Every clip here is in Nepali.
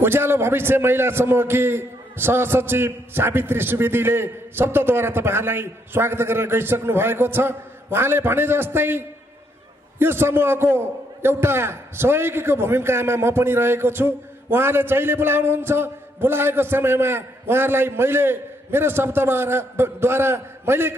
उज्यालो भविष्य महिला समूहकी सहसचिव सावित्री सुवेदीले शब्दद्वारा तपाईहरुलाई स्वागत गरेर गइसक्नु भएको छ। उहाँले भने जस्तै यो समूहको एउटा सहयोगीको भूमिकामा म पनि रहेको छु। उहाँले जहिले बोलाउनुहुन्छ, बोलाएको समयमा उहाँहरूलाई मैले मेरो शब्दद्वारा मैले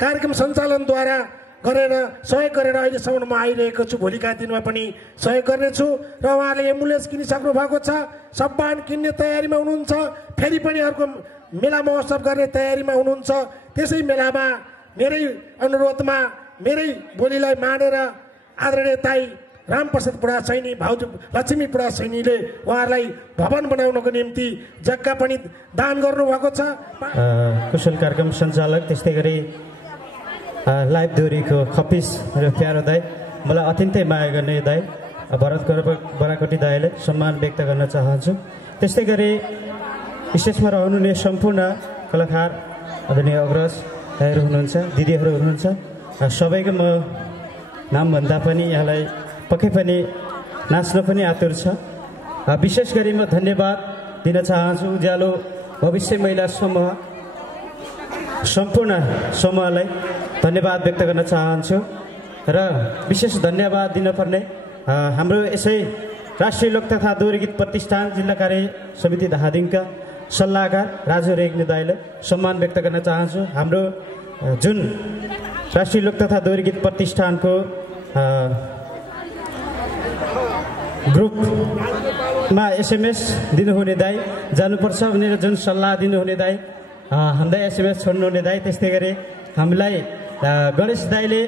कार्यक्रम सञ्चालनद्वारा गरेर सहयोग गरेर अहिलेसम्म म आइरहेको छु। भोलिका दिनमा पनि सहयोग गर्नेछु र उहाँले एम्बुलेन्स किनिसक्नु भएको छ, सब्बान किन्ने तयारीमा हुनुहुन्छ, फेरि पनि अर्को मेला महोत्सव गर्ने तयारीमा हुनुहुन्छ। त्यसै मेलामा मेरै अनुरोधमा मेरै बोलीलाई मानेर आदरणीय ताई रामप्रसाद बुढा सैनी भाउजू लक्ष्मी बुढा सैनीले उहाँहरूलाई भवन बनाउनको निम्ति जग्गा पनि दान गर्नुभएको छ। कुशल कार्यक्रम सञ्चालक त्यस्तै गरी लाइभ दोहोरीको खपिस र प्यारो दाई, मलाई अत्यन्तै माया गर्ने दाई भरत बराकोटी दाईले सम्मान व्यक्त गर्न चाहन्छु। त्यस्तै गरी स्टेजमा रहनुहुने सम्पूर्ण कलाकार आदरणीय अग्रज दाईहरू हुनुहुन्छ, दिदीहरू हुनुहुन्छ, सबैको म नाम भन्दा पनि यहाँलाई पक्कै पनि नाच्न पनि आतुर छ। विशेष गरी म धन्यवाद दिन चाहन्छु उज्यालो भविष्य महिला समूह सम्पूर्ण समूहलाई धन्यवाद व्यक्त गर्न चाहन्छु। र विशेष धन्यवाद दिनुपर्ने हाम्रो यसै राष्ट्रिय लोक तथा दोहोरी गीत प्रतिष्ठान जिल्ला कार्य समिति धादिङका सल्लाहकार राजु रेग्मी दाईले सम्मान व्यक्त गर्न चाहन्छु। हाम्रो जुन राष्ट्रिय लोक तथा दोहोरी गीत प्रतिष्ठानको ग्रुपमा एसएमएस दिनुहुने दाई, जानुपर्छ भनेर जुन सल्लाह दिनुहुने दाई, हामीलाई एसएमएस छोड्नुहुने दाई, त्यस्तै गरी हामीलाई गणेश दाईले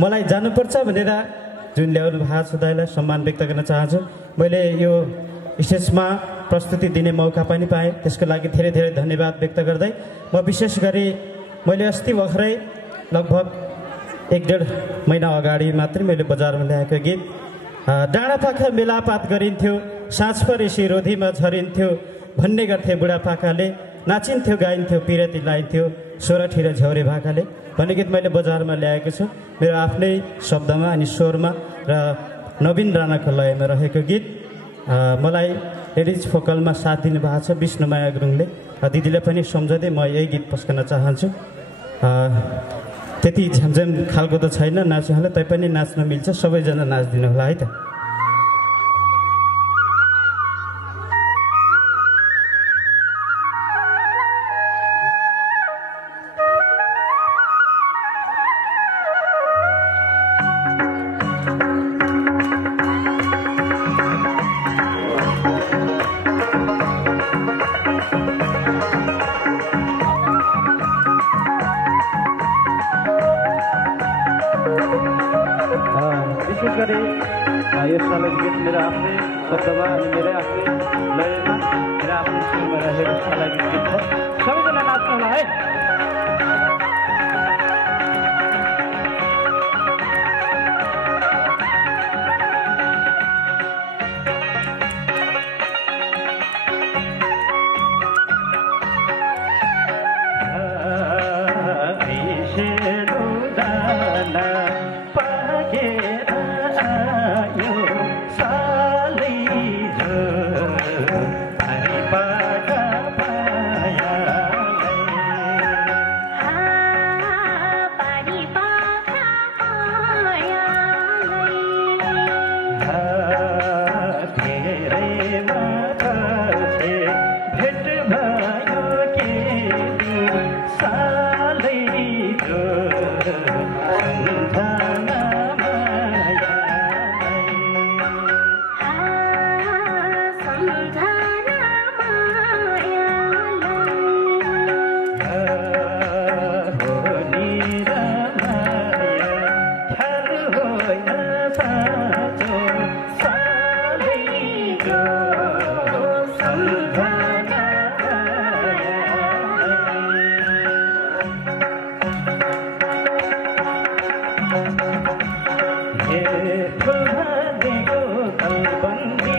मलाई जानुपर्छ भनेर जुन ल्याउनु भएको छ दाईलाई सम्मान व्यक्त गर्न चाहन्छु। मैले यो स्टेजमा प्रस्तुति दिने मौका पनि पाएँ, त्यसको लागि धेरै धेरै धन्यवाद व्यक्त गर्दै म विशेष गरी मैले अस्ति भर्खरै लगभग 1-1.5 महिना अगाडि मात्रै मैले बजारमा ल्याएको गीत डाँडापाखा मेलापात गरिन्थ्यो, साँझ परेसी रोधीमा झरिन्थ्यो भन्ने गर्थे बुढापाकाले, नाचिन्थ्यो गाइन्थ्यो पिरती लाइन्थ्यो सोरठी र झ्याउरे भाकाले भन्ने गीत मैले बजारमा ल्याएको छु मेरो आफ्नै शब्दमा अनि स्वरमा र नवीन राणाको लयमा रहेको गीत। मलाई लेडिज फोकलमा साथ दिनुभएको छ विष्णुमाया गुरुङले, दिदीले पनि सम्झँदै म यही गीत पस्कन चाहन्छु। त्यति झ्यामझ्याम खालको त छैन नाच्नेहरूलाई, तैपनि नाच्न मिल्छ, सबैजना नाचिदिनु होला है त। यो सालको गीत मेरो आफ्नै शब्दमा अनि मेरै आफ्नै लयमा मेरो आफ्नै सुरमा रहेको सालको गीत हो। सबैजना नाच्नु होला है। Bani,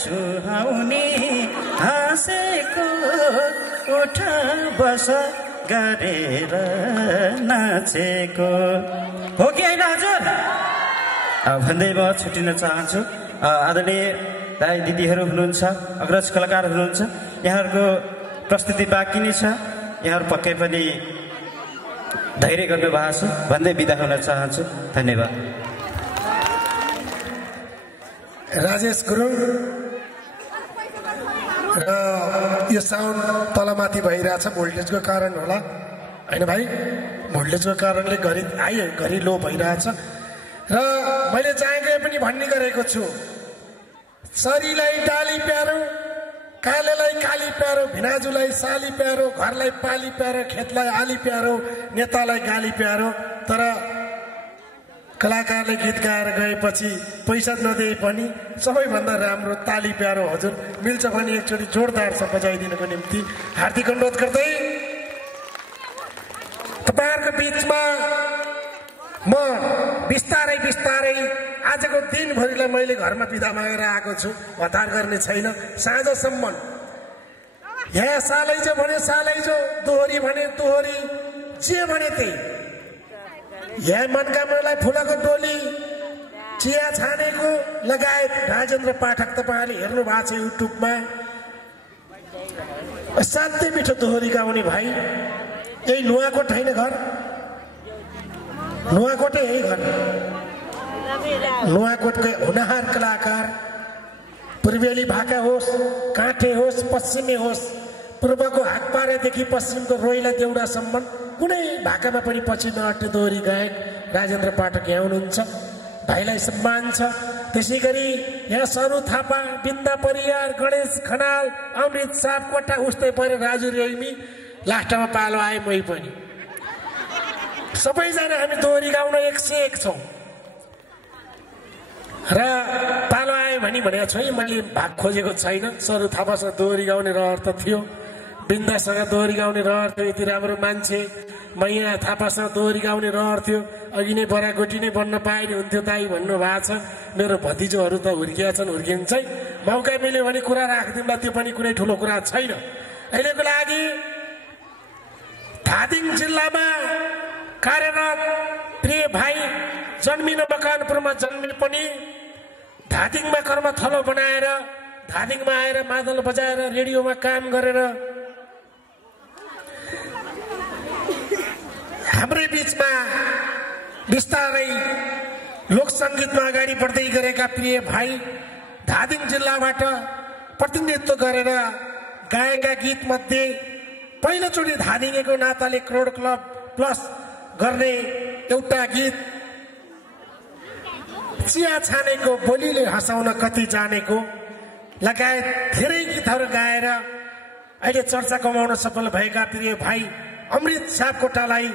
सुहाउने हाँसेको उठा बस गरेर नाचेको हो कि होइन हजुर? भन्दै म छुट्टिन चाहन्छु। आदरणीय दाइ दिदीहरू हुनुहुन्छ, अग्रज कलाकार हुनुहुन्छ, यहाँहरूको प्रस्तुति बाँकी नै छ, यहाँहरू पक्कै पनि धैर्य गर्नुभएको छ भन्दै बिदा हुन चाहन्छु। धन्यवाद। राजेश गुरुङ र यो साउन्ड तलमाथि भइरहेछ, भोल्टेजको कारण होला होइन भाइ? भोल्टेजको कारणले घरि लो भइरहेछ र मैले चाहेकै पनि भन्ने गरेको छु। सरीलाई डाली प्यारो, कालेलाई काली प्यारो, भिनाजुलाई साली प्यारो, घरलाई पाली प्यारो, खेतलाई आली प्यारो, नेतालाई गाली प्यारो। तर कलाकारले गीत गाएर गएपछि पैसा नदिए पनि सबैभन्दा राम्रो ताली प्यारो। हजुर मिल्छ भने एकचोटि जोरदार छ बजाइदिनको निम्ति हार्दिक अनुरोध गर्दै तपाईँहरूको बिचमा म बिस्तारै बिस्तारै आजको दिनभरिलाई मैले घरमा बिदा मागेर आएको छु। हतार गर्ने छैन। साँझसम्म यहाँ सालैजो भने सालैजो, दोहोरी भने दोहोरी, जे भने त्यही। यहाँ मनकामनालाई फुलको डोली, चिया छानेको लगायत राजेन्द्र पाठक तपाईँहरूले हेर्नु भएको छ युट्युबमा। असाध्यै मिठो दोहोरी गाउने भाइ। यही नुवाकोट होइन घर? नुवाकोटै यही घर। नुवाकोटकै हुनहार कलाकार, पूर्वेली भाका होस्, काँठे होस्, पश्चिमे होस्, पूर्वको हाकपारेदेखि पश्चिमको रोइला देउडासम्म कुनै भाकामा पनि पछि नहट्ने दोहोरी गायक राजेन्द्र पाठक यहाँ हुनुहुन्छ। भाइलाई सम्मान छ। त्यसै गरी यहाँ सरू थापा, बिन्दा परियार, गणेश खनाल, अमृत सापकोटा, उस्तै पऱ्यो राजु रेग्मी, लास्टमा पालो आए मै पनि। सबैजना हामी दोहोरी गाउन 101 छौँ र पालो आयो भनेको छु है। मैले भाग खोजेको छैन। सरू थापासँग दोहोरी गाउने रहर त थियो, बिन्दासँग दोहोरी गाउने रहर थियो, यति राम्रो मान्छे। मैया थापासँग दोहोरी गाउने रहर थियो। अघि नै बरागोटी नै बन्न पाए नि हुन्थ्यो दाई भन्नुभएको छ। मेरो भतिजोहरू त हुर्किया छन्, हुर्किन्छ। मौका मिल्यो भने कुरा राखिदिउँला, त्यो पनि कुनै ठुलो कुरा छैन। अहिलेको लागि धादिङ जिल्लामा कार्यरत प्रिय भाइ जन्मिन मकवानपुरमा जन्मिए पनि धादिङमा कर्मथलो बनाएर धादिङमा आएर मादल बजाएर रेडियोमा काम गरेर हाम्रै बीचमा बिस्तारै लोक सङ्गीतमा अगाडि बढ्दै गरेका प्रिय भाइ धादिङ जिल्लाबाट प्रतिनिधित्व गरेर गाएका गीत मध्ये पहिलोचोटि धादिङको नाताले करोड क्लब प्लस गर्ने एउटा गीत चिया छानेको बोलीले हँसाउन कति जानेको लगायत धेरै गीतहरू गाएर अहिले चर्चा कमाउन सफल भएका प्रिय भाइ अमृत सापकोटालाई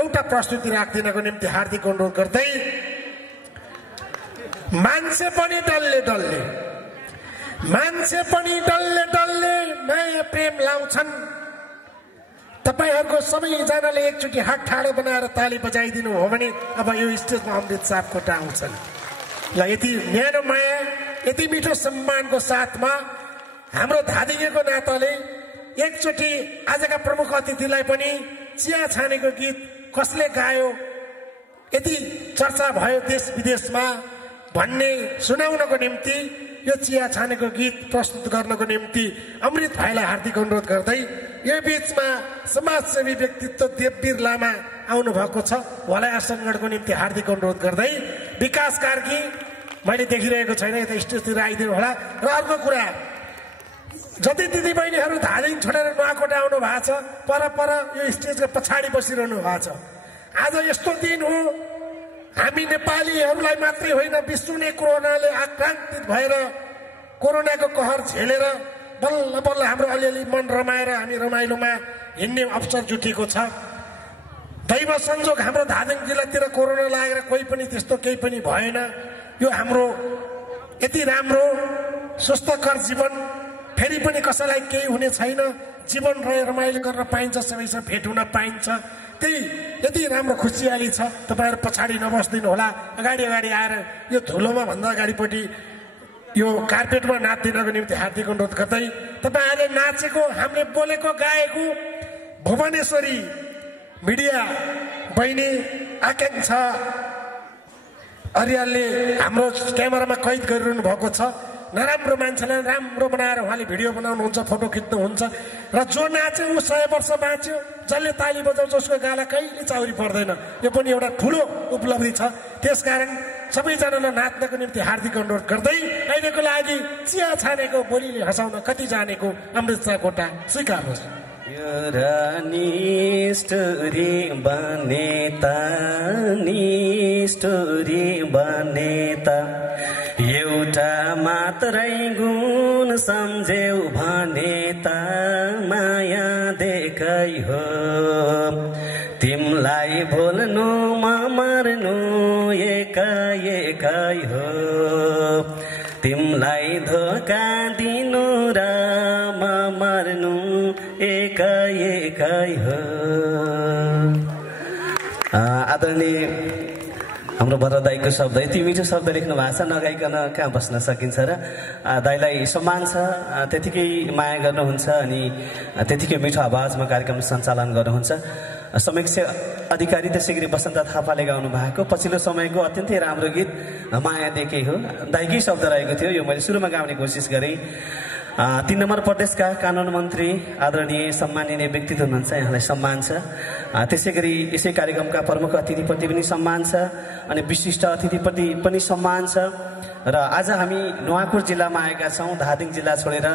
एउटा प्रस्तुति राख्दिनको निम्ति हार्दिक अनुरोध गर्दै मान्छे पनि डल्ले डल्ले माया प्रेम लाउँछन्। तपाईहरूको सबैजनाले एकचोटि हात ठाडो बनाएर ताली बजाइदिनु हो भने अब यो स्टेजमा अमृत सापकोटा आउँछन्। ल यति न्यानो माया यति मिठो सम्मानको साथमा हाम्रो धादिङको नाताले एकचोटि आजका प्रमुख अतिथिलाई पनि चिया छानेको गीत कसले गायो यति चर्चा भयो देश विदेशमा भन्ने सुनाउनको निम्ति यो चिया छानेको गीत प्रस्तुत गर्नको निम्ति अमृत भाइलाई हार्दिक अनुरोध गर्दै यो बीचमा समाजसेवी व्यक्तित्व देववीर लामा आउनु भएको छ। उहाँलाई आसनगढको निम्ति हार्दिक अनुरोध गर्दै विकास कार्की मैले देखिरहेको छैन यता स्टेजतिर आइदिनु होला। र अर्को कुरा जति दिदीबहिनीहरू धादिङ छोडेर नुवाकोट आउनु भएको छ पर यो स्टेजको पछाडि बसिरहनु भएको छ। आज यस्तो दिन हो हामी नेपालीहरूलाई मात्रै होइन विश्व नै कोरोनाले आक्रान्तित भएर कोरोनाको कहर झेलेर बल्ल बल्ल हाम्रो अलिअलि मन रमाएर हामी रमाइलोमा हिँड्ने अवसर जुटेको छ। दैव संजोग हाम्रो धादिङ जिल्लातिर कोरोना लागेर कोही पनि त्यस्तो केही पनि भएन। यो हाम्रो यति राम्रो स्वस्थकर जीवन फेरि पनि कसैलाई केही हुने छैन। जीवन रमाइलो गर्न पाइन्छ सबैसँग भेट हुन पाइन्छ त्यही यति राम्रो खुसियाली छ। तपाईहरु पछाडि नबस्दिनु होला अगाडि आएर यो धुलोमा भन्दा अगाडिपट्टि यो कार्पेटमा नाच्दिनको निम्ति हार्दिक अनुरोध गर्दै तपाईहरुले नाचेको हामीले बोलेको गाएको भुवनेश्वरी मिडिया बहिनी आकांक्षा अर्यालले हाम्रो क्यामेरामा कैद गरिरहनु भएको छ। नराम्रो मान्छेलाई राम्रो बनाएर उहाँले भिडियो बनाउनुहुन्छ फोटो खिच्नुहुन्छ र जो नाच्यो ऊ 100 वर्ष बाँच्यो। जसले ताली बजाउँछ उसको गाला कहिले चाउरी पर्दैन। यो पनि एउटा ठुलो उपलब्धि छ। त्यसकारण सबैजनालाई नाच्नको निम्ति हार्दिक अनुरोध गर्दै अहिलेको लागि चिया छानेको बोलीले हँसाउन कति जानेको अमृत सापकोटा स्वीकार्नुहोस्। यो रानी स्टोरी बनेता एउटा मात्रै गुण सम्झेउ भने त माया देखाइ हो। तिमलाई भुल्नु मर्नु एकै हो। तिमलाई धोका दिनु र मर्नु एकै हो। आदरणीय हाम्रो भरत दाईको शब्द यति मिठो शब्द लेख्नु भएको छ नगाइकन कहाँ बस्न सकिन्छ र दाईलाई सम्मान छ। त्यतिकै माया गर्नुहुन्छ अनि त्यतिकै मिठो आवाजमा कार्यक्रम सञ्चालन गर्नुहुन्छ। समीक्षा अधिकारी त्यसै गरी बसन्त थापाले गाउनु भएको पछिल्लो समयको अत्यन्तै राम्रो गीत माया देखे हो दाईकै शब्द रहेको थियो। यो मैले सुरुमा गाउने कोसिस गरेँ। 3 नम्बर प्रदेशका कानुन मन्त्री आदरणीय सम्माननीय व्यक्तित्व हुनुहुन्छ यहाँलाई सम्मान छ। त्यसै गरी यसै कार्यक्रमका प्रमुख अतिथिप्रति पनि सम्मान छ अनि विशिष्ट अतिथिप्रति पनि सम्मान छ। र आज हामी नुवाकोट जिल्लामा आएका छौँ। धादिङ जिल्ला छोडेर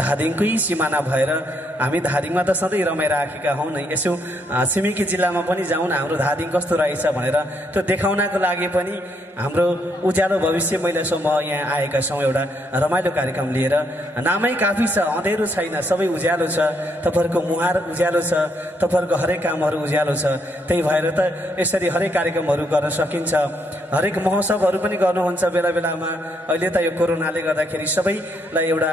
धादिङकै सिमाना भएर हामी धादिङमा त सधैँ रमाइराखेका हौँ नै। यसो छिमेकी जिल्लामा पनि जाउँ न हाम्रो धादिङ कस्तो रहेछ भनेर त्यो देखाउनको लागि पनि हाम्रो उज्यालो भविष्य महिलासम्म यहाँ आएका छौँ एउटा रमाइलो कार्यक्रम लिएर। नामै काफी छ अँधेरो छैन सबै उज्यालो छ। तपाईँहरूको मुहार उज्यालो छ तपाईँहरूको हरेक कामहरू उज्यालो छ। त्यही भएर त यसरी हरेक कार्यक्रमहरू गर्न सकिन्छ। हरेक महोत्सवहरू पनि गर्नुहुन्छ बेला बेलामा। अहिले त यो कोरोनाले गर्दाखेरि सबैलाई एउटा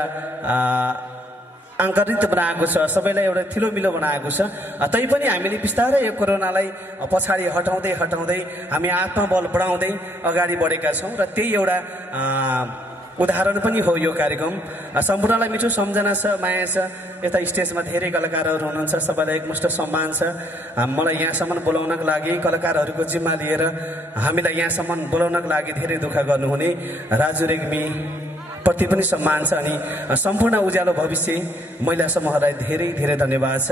अङ्करित बनाएको छ सबैलाई एउटा थिलोमिलो बनाएको छ। तैपनि हामीले बिस्तारै यो कोरोनालाई पछाडि हटाउँदै हामी आत्मबल बढाउँदै अगाडि बढेका छौँ र त्यही एउटा उदाहरण पनि हो यो कार्यक्रम। सम्पूर्णलाई मिठो सम्झना छ, माया छ। यता स्टेजमा धेरै कलाकारहरू हुनुहुन्छ, सबैलाई एकमुष्ट सम्मान छ। मलाई यहाँसम्म बोलाउनको लागि कलाकारहरूको जिम्मा लिएर हामीलाई यहाँसम्म बोलाउनको लागि धेरै दुःख गर्नुहुने राजु रेग्मी प्रति पनि सम्मान छ। अनि सम्पूर्ण उज्यालो भविष्य महिला समूहलाई धेरै धेरै धन्यवाद छ।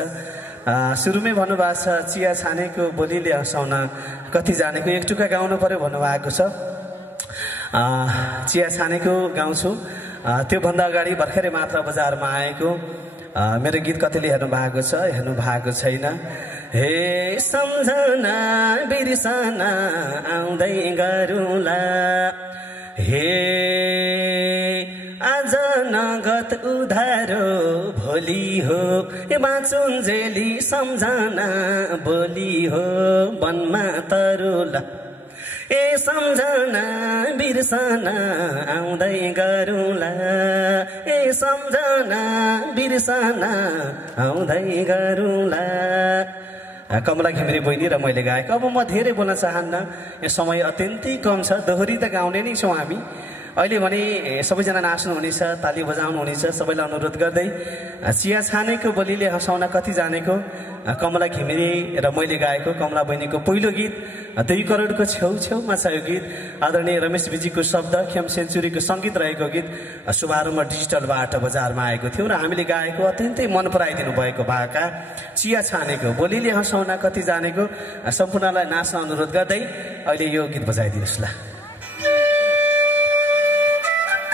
सुरुमै भन्नुभएको छ चिया छानेको बोलीले हँसाउन कति जानेको, एक टुक्का गाउनु पर्यो भन्नुभएको छ। चिया छानेको गाउँछु। त्योभन्दा अगाडि भर्खरै मात्र बजारमा आएको मेरो गीत कतिले हेर्नु भएको छ, हेर्नु भएको छैन। हे सम्झना बिर्सना आउँदै गरौँला, हे आज नगद उधारो भोलि हो, बाँचुन्जेली सम्झना बोली हो वनमा तरुला। ए सम्झना बिर्सना आउँदै गरौँला, ए सम्झना बिर्सना आउँदै गरौँला। कमला घिमिरे बहिनी र मैले गाएको। अब म धेरै बोल्न चाहन्न, यो समय अत्यन्तै कम छ। दोहोरी त गाउने नै छौँ हामी। अहिले भने सबैजना नाच्नुहुनेछ, ताली बजाउनुहुनेछ। सबैलाई अनुरोध गर्दै चिया छानेको बोलीले हँसाउन कति जानेको कमला घिमिरे र मैले गाएको कमला बहिनीको पहिलो गीत 2 करोडको छेउछेउमा छ। यो गीत आदरणीय रमेश विजीको शब्द, खेम सेन्चुरीको सङ्गीत रहेको गीत शुभारम्भ डिजिटलबाट बजारमा आएको थियो र हामीले गाएको अत्यन्तै मन पराइदिनु भएको भाका चिया छानेको बोलीले हँसाउन कति जानेको। सम्पूर्णलाई नाच्न अनुरोध गर्दै अहिले यो गीत बजाइदिनुहोस् ल।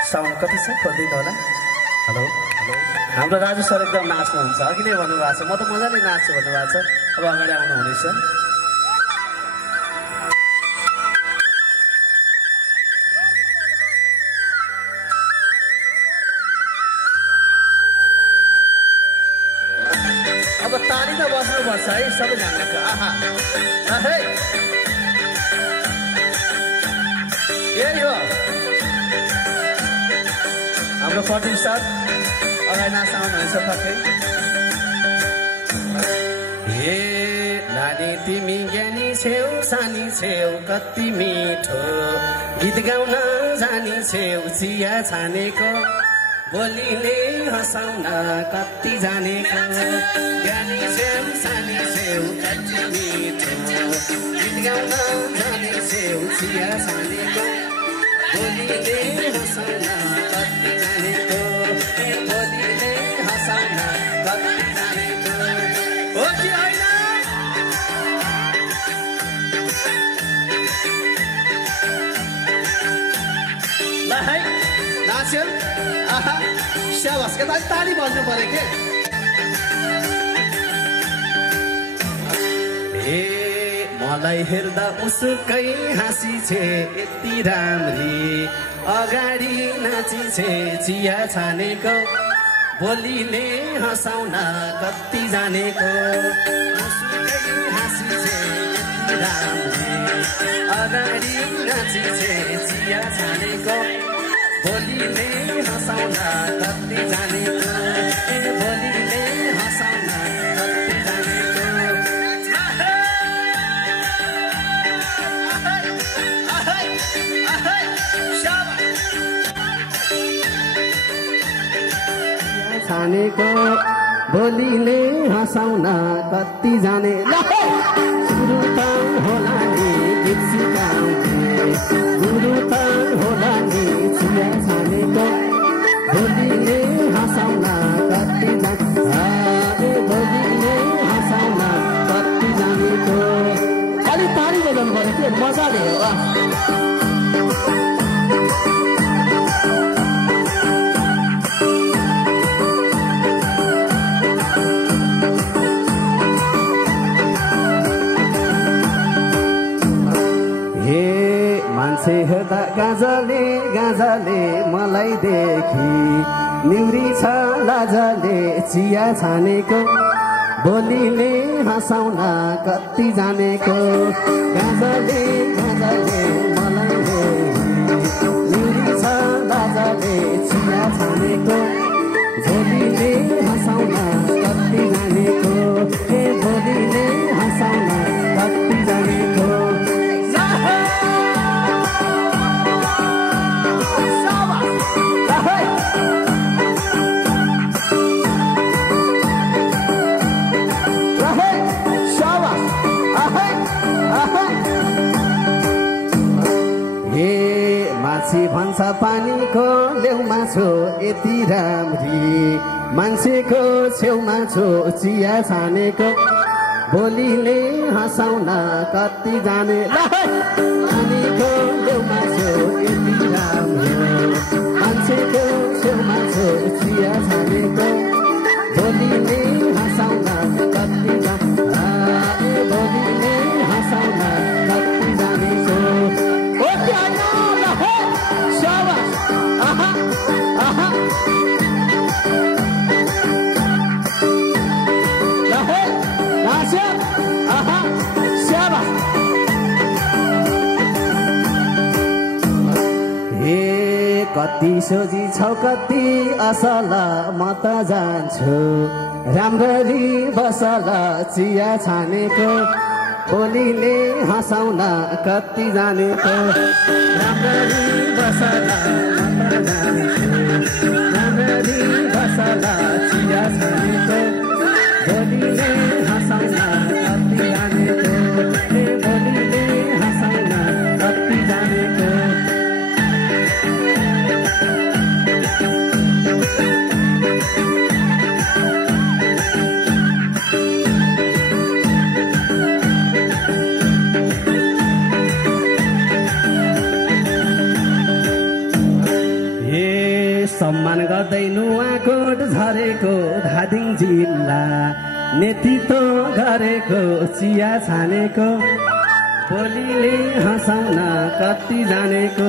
साउन्ड कति छ खोलिदिनु होला। हेलो हेलो, हाम्रो राजु सर एकदम नाच्नुहुन्छ। अघि नै भन्नुभएको छ म त मजाले नाच्छु भन्नुभएको छ। अब अगाडि आउनुहुनेछ। अब ताली त बस्नुपर्छ है सबैजनाको। आहा यही हो हाम्रो पटिङ सर। अगाडि नाच्न आउनुहुनेछ पक्कै। हे नानी तिमी ज्ञानी छेउ, सानी छेउ कति मिठो, गीत गाउन जानी छेउ चिया छानेको बोलीले हँसाउन कति जानेको। ज्ञानी छेउ सानी छेउ कति मिठो, गीत गाउन जानी छेउ चिया छानेको बोलीले हँसाउन कति जानेको, बोलीले हँसाउन कति जानेको। हो कि होइन? ल है नाच्यो। आहा स्याबास, के ताली बज्नु पर्यो के। ए मलाई हेर्दा उसुकै हाँसी छे यति राम्री, अगाडि नाची छे चिया छानेको बोलीले हँसाउन कति जानेको। उसुकै हाँसी छे यति राम्री, अगाडि नाची छे चिया छानेको बोलीले हँसाउन कति जानेको, बोलीले हँसाउन कति जानेको। छानेको बोलीले हँसाउन कति जाने। गुरु त होला नि गीत सिकाउने, गुरु त होला नि चिया छानेको बोलीले हँसाउन कति जाने, बोलीले हँसाउन कति जानेको। अलिक ताली बजाउनु पर्यो के मजाले हो। मान्छे हेर्दा गाजले गाजले मलाई देखि निउरी छ लाजले चिया छानेको बोलीले हँसाउन कति जानेको। गाजले गाजले मलाई देखि निउरी छ लाजले चिया छानेको बोलीले हँसाउन कति जानेको, ए बोलीले हँसाउन कति जानेको। माछा पानीको लेउमा छो यति राम्री मान्छेको छेउमा छो चिया छानेको बोलीले हँसाउन कति जाने पानीको लेउमा छो यति राम्री मान्छेको छेउमा छो चिया छानेको बोलीले हँसाउन कति बोलीले हँसाउन कति जानेको कति सोझी छौ कति असल म त जान्छु राम्ररी बसल चिया छानेको बोलीले हँसाउन कति जानेको राम्ररी बसल राम्ररी बसल चिया छानेको बोलीले हँसाउन कति जानेको बोलीले हँसाउन कति जानेको सम्मान गर्दै नुवाकोट झरेको धादिङ जिल्ला नेतृत्व गरेको चिया छानेको बोलीले हँसाउन कति जानेको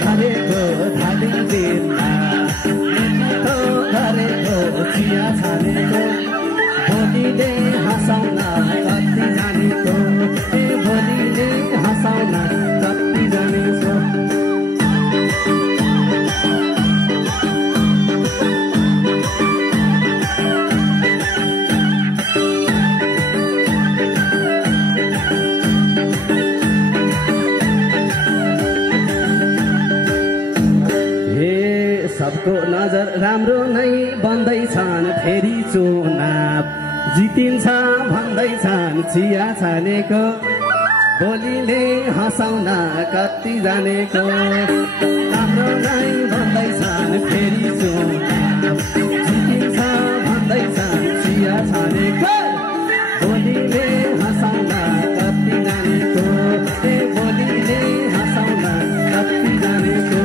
झरेको धादिङ जिल्ला नेतृत्व गरेको चिया छानेको बोलीले हँसाउन कति जानेको बोलीले हँसाउन कति जानेको सबको नजर राम्रो नै बन्दैछन् फेरि चुनाव जितिन्छ भन्दैछन् चिया छानेको बोलीले हँसाउन कति जानेको राम्रो नै बन्दैछन् फेरि चुनाव जितिन्छ भन्दैछन् चिया छानेको बोलीले हँसाउन कति जानेको बोलीले हँसाउन कति जानेको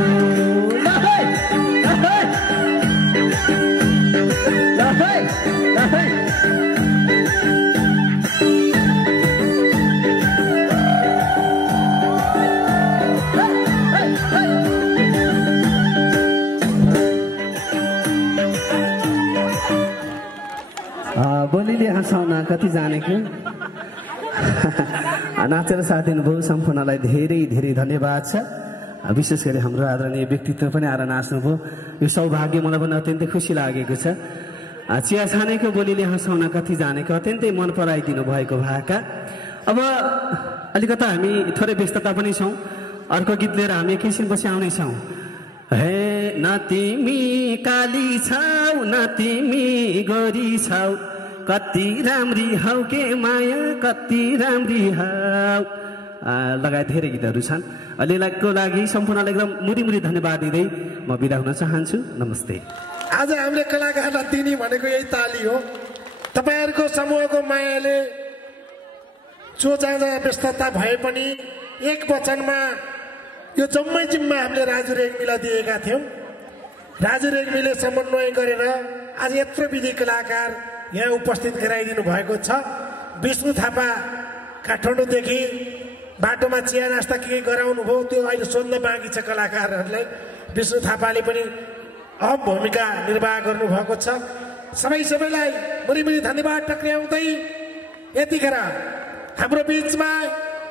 बोलीले हँसाउन कति जानेको नाचेर साथ दिनुभयो सम्पूर्णलाई धेरै धेरै धन्यवाद छ। विशेष गरी हाम्रो आदरणीय व्यक्तित्व पनि आएर नाच्नुभयो। यो सौभाग्य मलाई पनि अत्यन्तै खुसी लागेको छ। चिया छानेको बोलीले हँसाउन कति जानेको अत्यन्तै मन पराइदिनु भएको भाका। अब अलिकता हामी थोरै व्यस्तता पनि छौँ। अर्को गीत लिएर हामी एकैछिनपछि आउनेछौँ। हे न तिमी काली छौ न तिमी गोरी छौ कति राम्री हौ के माया कति राम्री हौ लगायत धेरै गीतहरू छन्। अहिलेको लागि सम्पूर्णलाई एकदम मुरी धन्यवाद दिँदै म बिदा हुन चाहन्छु। नमस्ते। आज हामीले कलाकारलाई दिने भनेको यही ताली हो। तपाईँहरूको समूहको मायाले चोचाजा व्यस्तता भए पनि एक वचनमा यो जम्मै जिम्मा हामीले राजु रेग्मीलाई दिएका थियौँ। राजु रेग्मीले समन्वय गरेर आज यत्रो विधि कलाकार यहाँ उपस्थित गराइदिनु भएको छ। विष्णु थापा काठमाडौँदेखि बाटोमा चिया नास्ता के गराउनु भयो त्यो अहिले सोध्न बाँकी छ कलाकारहरूलाई। विष्णु थापाले पनि अहम भूमिका निर्वाह गर्नुभएको छ। सबैलाई मुरी धन्यवाद टक्र्याउँदै यतिखेर हाम्रो बिचमा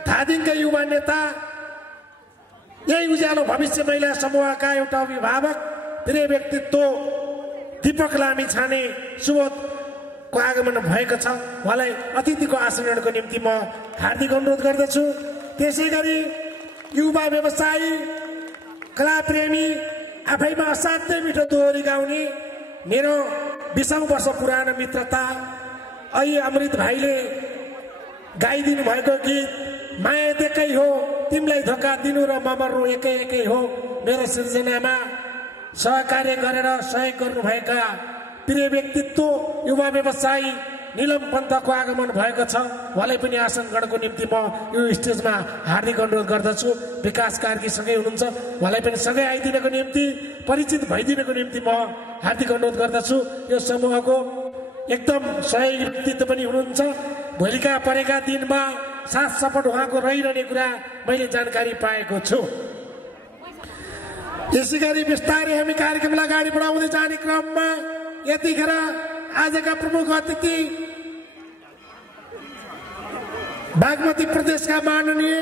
धादिङका युवा नेता यही उज्यालो भविष्य महिला समूहका एउटा अभिभावक प्रिय व्यक्तित्व दीपक लामी छाने सुबोधको आगमन भएको छ। उहाँलाई अतिथिको आशीर्वादको निम्ति म हार्दिक अनुरोध गर्दछु। त्यसै गरी युवा व्यवसायी कलाप्रेमी आफैमा असाध्यै मिठो दोहोरी गाउने मेरो 20औं वर्ष पुरानो मित्रता अहिले अमृत भाइले गाइदिनु भएको गीत माया एकै हो तिमीलाई धोका दिनु र मर्नु एकै एकै हो मेरो सिर्जनामा सहकार्य गरेर सहयोग गर्नुभएका प्रिय व्यक्तित्व युवा व्यवसायी निलम पन्तको आगमन भएको छ। उहाँलाई पनि आसन ग्रहणको निम्ति म यो स्टेजमा हार्दिक अनुरोध गर्दछु। विकास कार्की सँगै हुनुहुन्छ, उहाँलाई पनि सँगै आइदिनको निम्ति परिचित भइदिनको निम्ति म हार्दिक अनुरोध गर्दछु। यो समूहको एकदम सहयोगी व्यक्तित्व पनि हुनुहुन्छ। भोलिका परेका दिनमा साथ सपोर्ट उहाँको रहिरहने कुरा मैले जानकारी पाएको छु। यसै गरी बिस्तारै हामी कार्यक्रमलाई अगाडि बढाउँदै जाने क्रममा यतिखेर आजका प्रमुख अतिथि बागमती प्रदेशका माननीय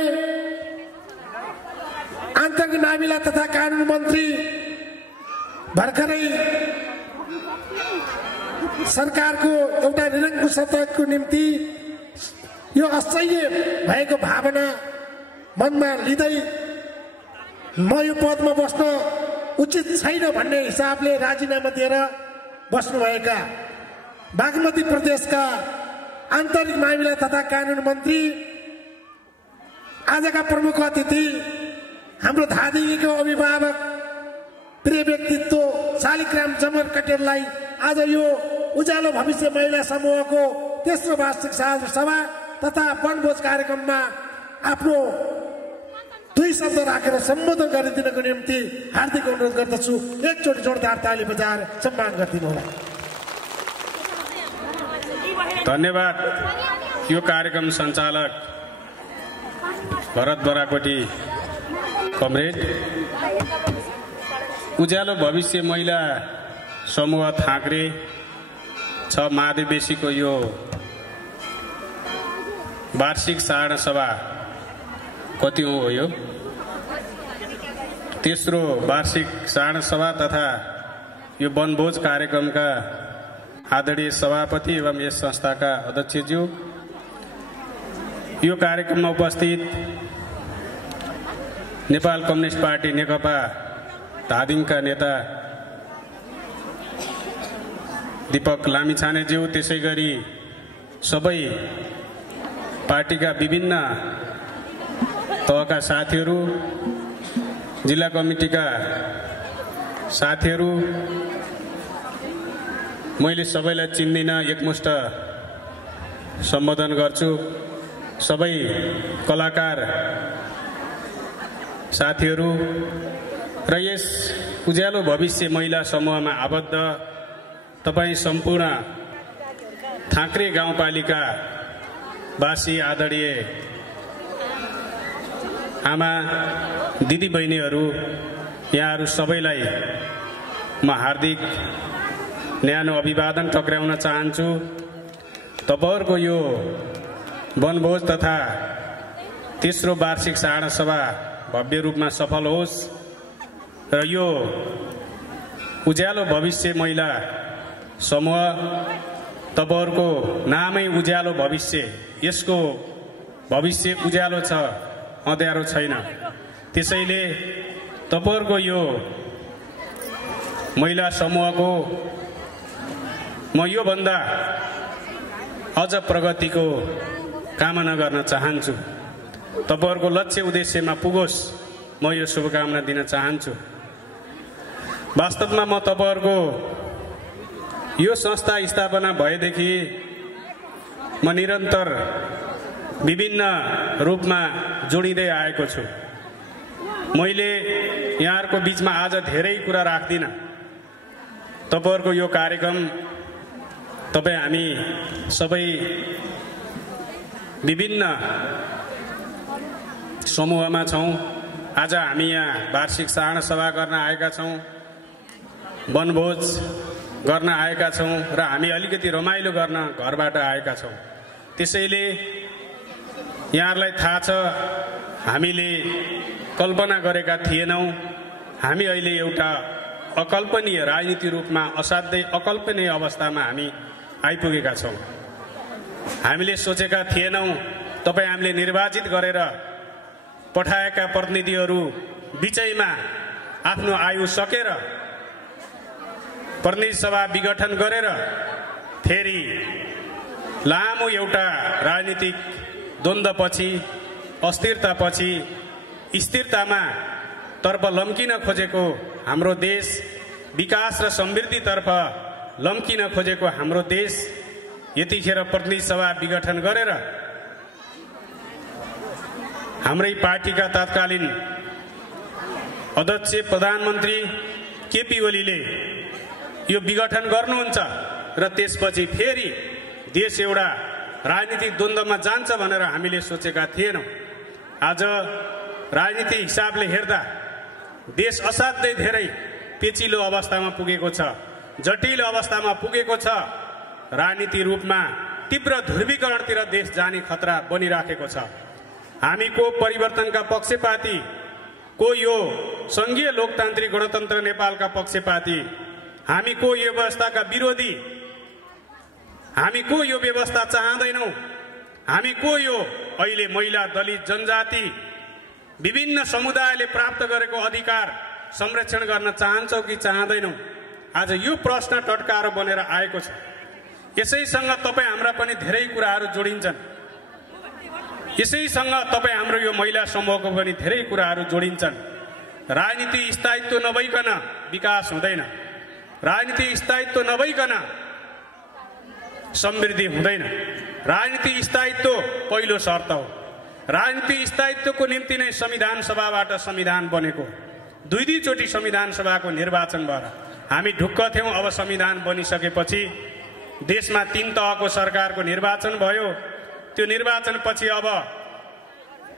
आन्तरिक मामिला तथा कानुन मन्त्री भर्खरै सरकारको एउटा निरङ्कुशताको निम्ति यो असह्य भएको भावना मनमा लिँदै म यो पदमा बस्न उचित छैन भन्ने हिसाबले राजीनामा दिएर बस्नुभएका बागमती प्रदेशका आन्तरिक मामिला तथा कानुन मन्त्री आजका प्रमुख अतिथि हाम्रो धादिङीको अभिभावक प्रिय व्यक्तित्व शालिग्राम जमर कटेललाई आज यो उज्यालो भविष्य महिला समूहको तेस्रो वार्षिक साझा सभा तथा वनभोज कार्यक्रममा आफ्नो 2 शब्द राखेर सम्बोधन गरिदिनको निम्ति हार्दिक अनुरोध गर्दछु। एकचोटि जोरदार ताली बजाएर सम्मान गरिदिनु होला। धन्यवाद। यो कार्यक्रम सञ्चालक भरत बराकोटी कमरेड, उज्यालो भविष्य महिला समूह थाक्रे 6 महाधिवेशीको यो वार्षिक साधारण सभा कति हो यो तेस्रो वार्षिक साधारण सभा तथा यो वनभोज कार्यक्रमका आदरणीय सभापति एवं यस संस्थाका अध्यक्षज्यू, यो कार्यक्रममा उपस्थित नेपाल कम्युनिस्ट पार्टी नेकपा धादिङका नेता दीपक लामिछानेज्यू, त्यसै गरी सबै पार्टीका विभिन्न तहका साथीहरू, जिल्ला कमिटीका साथीहरू, मैले सबैलाई चिन्दिनँ, एकमुष्ट सम्बोधन गर्छु। सबै कलाकार साथीहरू र यस उज्यालो भविष्य महिला समूहमा आबद्ध तपाईँ सम्पूर्ण थाक्रे गाउँपालिका वासी आदरणीय आमा दिदी बहिनीहरू, यहाँहरू सबैलाई म हार्दिक न्यानो अभिवादन टक्राउन चाहन्छु। तपाईहरुको यो वनभोज तथा तेस्रो वार्षिक साधारण सभा भव्य रूपमा सफल होस् र यो उज्यालो भविष्य महिला समूह, तपाईहरुको नामै उज्यालो भविष्य, यसको भविष्य उज्यालो छ, अँध्यारो छैन। त्यसैले तपाईहरुको यो महिला समूहको म यो भन्दा अझ प्रगतिको कामना गर्न चाहन्छु। तपाईहरुको लक्ष्य उद्देश्यमा पुगोस्, म यो शुभकामना दिन चाहन्छु। वास्तवमा म तपाईहरुको यो संस्था स्थापना भएदेखि म निरन्तर विभिन्न रूपमा जोडिँदै आएको छु। मैले यहाँहरुको बीचमा आज धेरै कुरा राख्दिन। तपाईहरुको यो कार्यक्रम, तपाई हामी सबै विभिन्न समूहमा छौं। आज हामी यहाँ वार्षिक साधारण सभा गर्न आएका छौं, वनभोज गर्न आएका छौं र हामी अलिकति रमाइलो गर्न घरबाट आएका छौं। त्यसैले यहाँहरुलाई थाहा छ, हामीले कल्पना गरेका थिएनौं। हामी अहिले एउटा अकल्पनीय राजनीति रूपमा असाध्यै अकल्पनीय अवस्थामा हामी आइपुगेका छौं। हामीले सोचेका थिएनौं तपाई हामीले निर्वाचित गरेर पठाएका प्रतिनिधिहरू बीचैमा आफ्नो आयु सकेर प्रतिनिधि सभा विघटन गरेर फेरि लामो एउटा राजनीतिक द्वन्द्वपछि, अस्थिरतापछि स्थिरतामा तर्फ लम्किन खोजेको हाम्रो देश, विकास र समृद्धितर्फ लम्किन खोजेको हाम्रो देश यतिखेर प्रतिनिधि सभा विघटन गरेर हाम्रै पार्टीका तत्कालीन अध्यक्ष प्रधानमन्त्री केपी ओलीले यो विघटन गर्नुहुन्छ र त्यसपछि फेरि देश एउटा राजनीतिक द्वन्द्वमा जान्छ भनेर हामीले सोचेका थिएनौँ। आज राजनीतिक हिसाबले हेर्दा देश असाध्यै धेरै पेचिलो अवस्थामा पुगेको छ, जटिल अवस्थामा पुगेको छ। राजनीति रूपमा तीव्र ध्रुवीकरणतिर देश जाने खतरा बनिराखेको छ। हामी को परिवर्तनका पक्षपाती, को यो संघीय लोकतान्त्रिक गणतन्त्र नेपालका पक्षपाती, हामी को यो व्यवस्थाका विरोधी, हामी को यो व्यवस्था चाहँदैनौँ, हामी को यो अहिले महिला, दलित, जनजाति विभिन्न समुदायले प्राप्त गरेको अधिकार संरक्षण गर्न चाहन्छौँ कि चाहँदैनौँ। आज यो प्रश्न टटकारो बनेर आएको छ। यसैसँग तपाईँ हाम्रा पनि धेरै कुराहरू जोडिन्छन्। यसैसँग तपाईँ हाम्रो यो महिला समूहको पनि धेरै कुराहरू जोडिन्छन्। राजनीति स्थायित्व नभइकन विकास हुँदैन, राजनीति स्थायित्व नभइकन समृद्धि हुँदैन। राजनीति स्थायित्व पहिलो शर्त हो। राजनीति स्थायित्वको निम्ति नै संविधान सभाबाट संविधान बनेको, दुईचोटि संविधान सभाको निर्वाचन भएर हामी ढुक्क थियौँ। अब संविधान बनिसकेपछि देशमा 3 तहको सरकारको निर्वाचन भयो। त्यो निर्वाचनपछि अब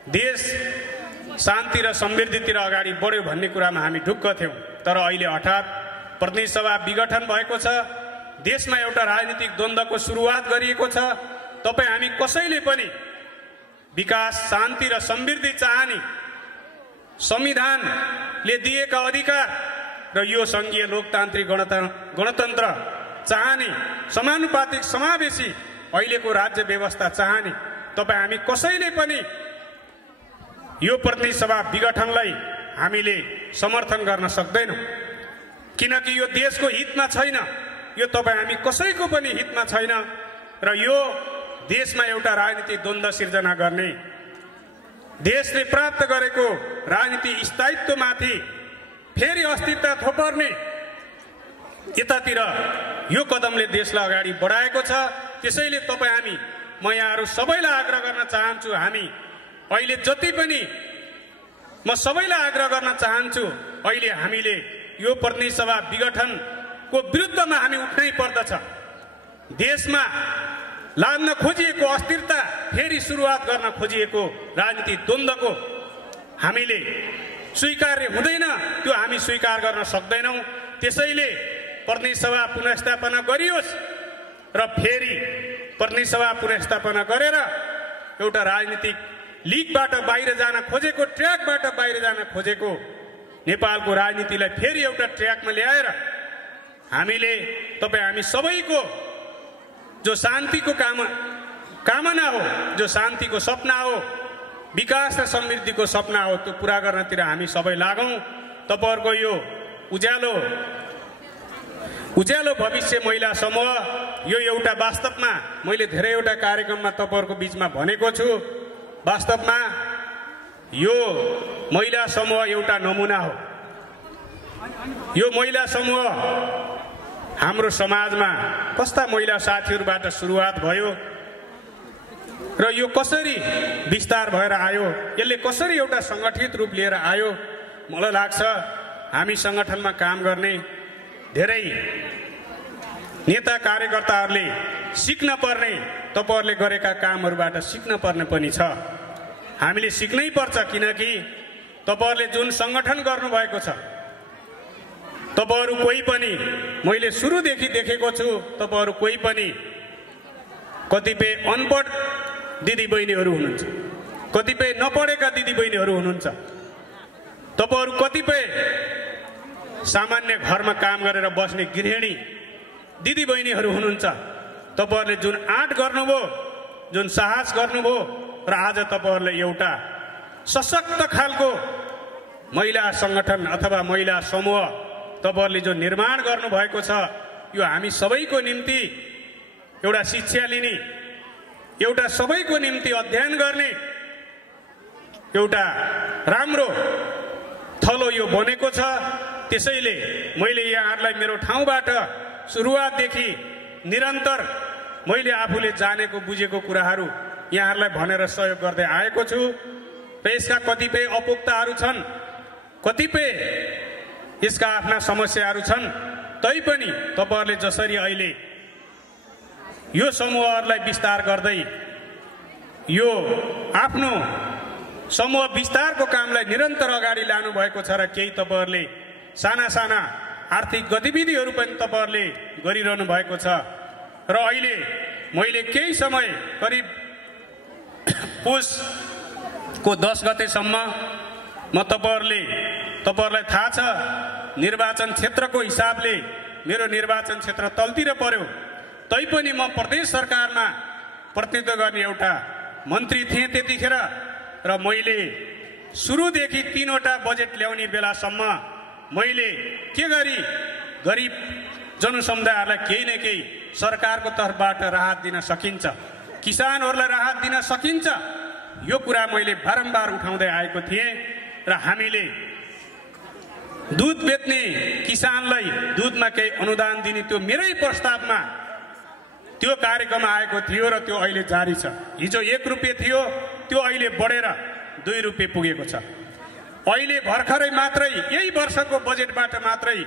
देश शान्ति र समृद्धितिर अगाडि बढ्यो भन्ने कुरामा हामी ढुक्क थियौँ। तर अहिले हठात प्रतिनिधि सभा विघटन भएको छ, देशमा एउटा राजनीतिक द्वन्द्वको सुरुवात गरिएको छ। तपाईँ हामी कसैले पनि विकास, शान्ति र समृद्धि चाहने, संविधानले दिएका अधिकार र यो संघीय लोकतान्त्रिक गणतन्त्र चाहने, समानुपातिक समावेशी अहिलेको राज्य व्यवस्था चाहने तपाईँ हामी कसैले पनि यो प्रतिनिधि सभा विघटनलाई हामीले समर्थन गर्न सक्दैनौँ। किनकि यो देशको हितमा छैन, यो तपाईँ हामी कसैको पनि हितमा छैन र यो देशमा एउटा राजनीतिक द्वन्द्व सिर्जना गर्ने, देशले प्राप्त गरेको राजनीतिक स्थायित्वमाथि फेरि अस्थिरता थोपर्ने यतातिर यो कदमले देशलाई अगाडि बढाएको छ। त्यसैले तपाईँ हामी, म यहाँहरू सबैलाई आग्रह गर्न चाहन्छु, हामी अहिले जति पनि म सबैलाई आग्रह गर्न चाहन्छु, अहिले हामीले यो प्रतिनिधि सभा विघटनको विरुद्धमा हामी उठ्नै पर्दछ। देशमा लाग्न खोजिएको अस्थिरता, फेरि सुरुवात गर्न खोजिएको राजनीतिक द्वन्द्वको हामीले स्वीकार्य हुँदैन, त्यो हामी स्वीकार गर्न सक्दैनौँ। त्यसैले प्रतिनिधि सभा पुनर्स्थापना गरियोस् र फेरि प्रतिनिधि सभा पुनर्स्थापना गरेर एउटा राजनीतिक लिगबाट बाहिर जान खोजेको, ट्र्याकबाट बाहिर जान खोजेको नेपालको राजनीतिलाई फेरि एउटा ट्र्याकमा ल्याएर हामीले, तपाईँ हामी सबैको जो शान्तिको कामना हो, जो शान्तिको सपना हो, विकास र समृद्धिको सपना हो, त्यो पुरा गर्नतिर हामी सबै लागौँ। तपाईँहरूको यो उज्यालो भविष्य महिला समूह यो एउटा वास्तवमा मैले धेरैवटा कार्यक्रममा तपाईँहरूको बिचमा भनेको छु, वास्तवमा यो महिला समूह एउटा नमुना हो। यो महिला समूह हाम्रो समाजमा कस्ता महिला साथीहरूबाट सुरुवात भयो र यो कसरी विस्तार भएर आयो, यसले कसरी एउटा सङ्गठित रूप लिएर आयो। मलाई लाग्छ हामी सङ्गठनमा काम गर्ने धेरै नेता कार्यकर्ताहरूले सिक्न पर्ने, तपाईँहरूले गरेका कामहरूबाट सिक्न पर्ने पनि छ। हामीले सिक्नै पर्छ, किनकि तपाईँहरूले जुन सङ्गठन गर्नुभएको छ, तपाईँहरू कोही पनि, मैले सुरुदेखि देखेको छु, तपाईँहरू कोही पनि कतिपय अनपढ दिदीबहिनीहरू हुनुहुन्छ, कतिपय नपढेका दिदीबहिनीहरू हुनुहुन्छ, तपाईँहरू कतिपय सामान्य घरमा काम गरेर बस्ने गृहिणी दिदीबहिनीहरू हुनुहुन्छ। तपाईँहरूले जुन आँट गर्नुभयो, जुन साहस गर्नुभयो र आज तपाईँहरूले एउटा सशक्त खालको महिला सङ्गठन अथवा महिला समूह तपाईँहरूले जो निर्माण गर्नुभएको छ, यो हामी सबैको निम्ति एउटा शिक्षा लिने, एउटा सबैको निम्ति अध्ययन गर्ने एउटा राम्रो थलो यो बनेको छ। त्यसैले मैले यहाँहरूलाई मेरो ठाउँबाट सुरुवातदेखि निरन्तर मैले आफूले जानेको बुझेको कुराहरू यहाँहरूलाई भनेर सहयोग गर्दै आएको छु र यसका कतिपय अपुग्ताहरू छन्, कतिपय यसका आफ्ना समस्याहरू छन्। तैपनि तपाईहरुले जसरी अहिले यो समूहहरूलाई विस्तार गर्दै यो आफ्नो समूह विस्तारको कामलाई निरन्तर अगाडि लानु भएको छ र केही तपाईहरुले साना साना आर्थिक गतिविधिहरू पनि तपाईहरुले गरिरहनु भएको छ र अहिले मैले केही समय करिब पुसको 10 गतेसम्म म तपाईहरुलाई थाहा छ निर्वाचन क्षेत्रको हिसाबले मेरो निर्वाचन क्षेत्र तलतिर पर्यो, तैपनि म प्रदेश सरकारमा प्रतिनिधित्व गर्ने एउटा मन्त्री थिएँ त्यतिखेर र मैले सुरुदेखि 3वटा बजेट ल्याउने बेलासम्म मैले के गरी गरिब जनसमुदायहरूलाई केही न केही सरकारको तर्फबाट राहत दिन सकिन्छ, किसानहरूलाई राहत दिन सकिन्छ, यो कुरा मैले बारम्बार उठाउँदै आएको थिएँ र हामीले दूध बेच्ने किसानलाई दूधमा केही अनुदान दिने त्यो मेरै प्रस्तावमा त्यो कार्यक्रम आएको थियो र त्यो अहिले जारी छ। हिजो 1 रुपैयाँ थियो, त्यो अहिले बढेर 2 रुपैयाँ पुगेको छ। अहिले भर्खरै मात्रै यही वर्षको बजेटबाट मात्रै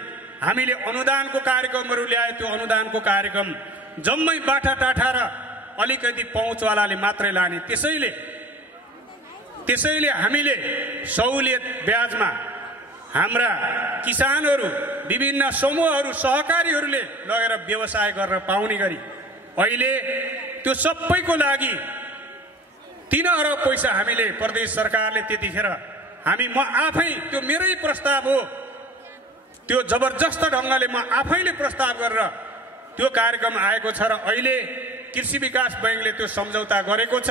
हामीले अनुदानको कार्यक्रमहरू ल्याए। त्यो अनुदानको कार्यक्रम जम्मै बाठा टाठा र अलिकति पहुँचवालाले मात्रै लाने। त्यसैले हामीले सहुलियत ब्याजमा हाम्रा किसानहरू विभिन्न समूहहरू सहकारीहरूले लगेर व्यवसाय गर्न पाउने गरी अहिले त्यो सबैको लागि 3 अरब पैसा हामीले प्रदेश सरकारले त्यतिखेर म आफै त्यो मेरै प्रस्ताव हो, त्यो जबरजस्त ढंगले म आफैले प्रस्ताव गरेर त्यो कार्यक्रम आएको छ र अहिले कृषि विकास बैंकले त्यो सम्झौता गरेको छ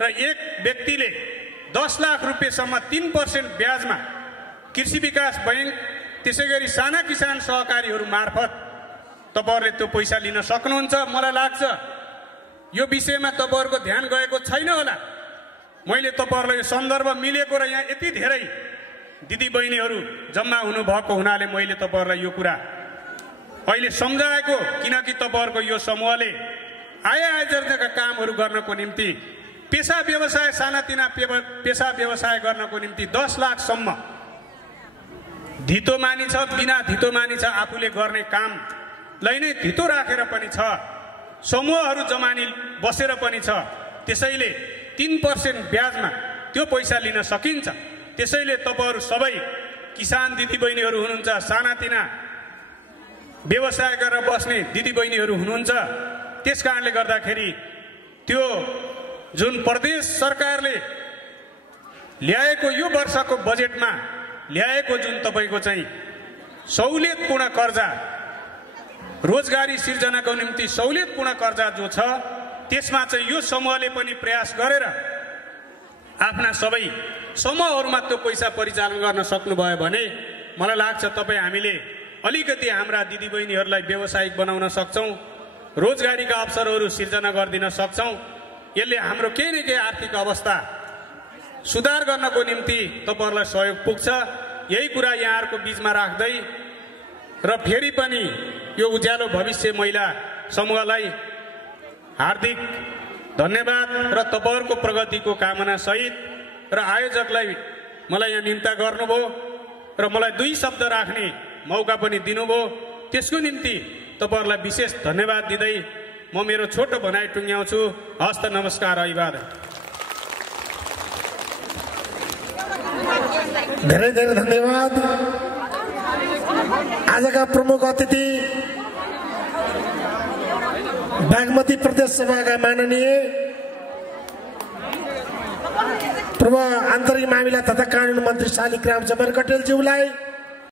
र एक व्यक्तिले 10 लाख रुपैयाँसम्म 3% ब्याजमा कृषि विकास बैंक त्यसैगरी साना किसान सहकारीहरू मार्फत तपाईहरुले त्यो पैसा लिन सक्नुहुन्छ। मलाई लाग्छ यो विषयमा तपाईहरुको ध्यान गएको छैन होला। मैले तपाईहरुलाई यो सन्दर्भ मिलेको र यहाँ यति धेरै दिदी बहिनीहरू जम्मा हुनु भएको हुनाले मैले तपाईहरुलाई यो कुरा अहिले सम्झाएको, किनकि तपाईहरुको यो समूहले आयजनका कामहरू गर्नको निम्ति पेशा व्यवसाय सानातिना पेशा व्यवसाय गर्नको निम्ति 10 लाखसम्म धितो मानिन्छ, बिना धितो मानिन्छ, आफूले गर्ने कामलाई नै धितो राखेर पनि छ, समूहहरू जमानी बसेर पनि छ। त्यसैले 3% ब्याजमा त्यो पैसा लिन सकिन्छ। त्यसैले तपाईहरु सबै किसान दिदीबहिनीहरू हुनुहुन्छ, सानातिना व्यवसाय गरेर बस्ने दिदीबहिनीहरू हुनुहुन्छ, त्यसकारणले गर्दाखेरि त्यो जुन प्रदेश सरकारले ल्याएको यो वर्षको बजेटमा ल्याएको जुन तपाईको चाहिँ सहुलियतपूर्ण कर्जा, रोजगारी सिर्जनाको निम्ति सहुलियतपूर्ण कर्जा जो छ, त्यसमा चाहिँ यो समूहले पनि प्रयास गरेर आफ्ना सबै समूहहरूमा त्यो पैसा परिचालन गर्न सक्नुभयो भने मलाई लाग्छ तपाई हामीले अलिकति हाम्रा दिदीबहिनीहरूलाई व्यावसायिक बनाउन सक्छौं, रोजगारीका अवसरहरू सिर्जना गरिदिन सक्छौं। यसले हाम्रो केही न केही आर्थिक अवस्था सुधार गर्नको निम्ति तपाईहरुलाई सहयोग पुग्छ। यही कुरा यहाँहरुको बीचमा राख्दै र फेरि पनि यो उज्यालो भविष्य महिला समूहलाई हार्दिक धन्यवाद र तपाईहरुको प्रगतिको कामना सहित र आयोजकलाई मलाई यहाँ निम्ता गर्नुभयो र मलाई 2 शब्द राख्ने मौका पनि दिनुभयो, त्यसको निम्ति तपाईहरुलाई विशेष धन्यवाद दिँदै म मेरो छोटो भनाइ टुङ्ग्याउँछु। हस्त नमस्कार, अभिवादन। धेरै धेरै धन्यवाद। आजका प्रमुख अतिथि बागमती प्रदेश सभाका माननीय पूर्व आन्तरिक मामिला तथा कानून मन्त्री शालिग्राम जमर कटेलज्यूलाई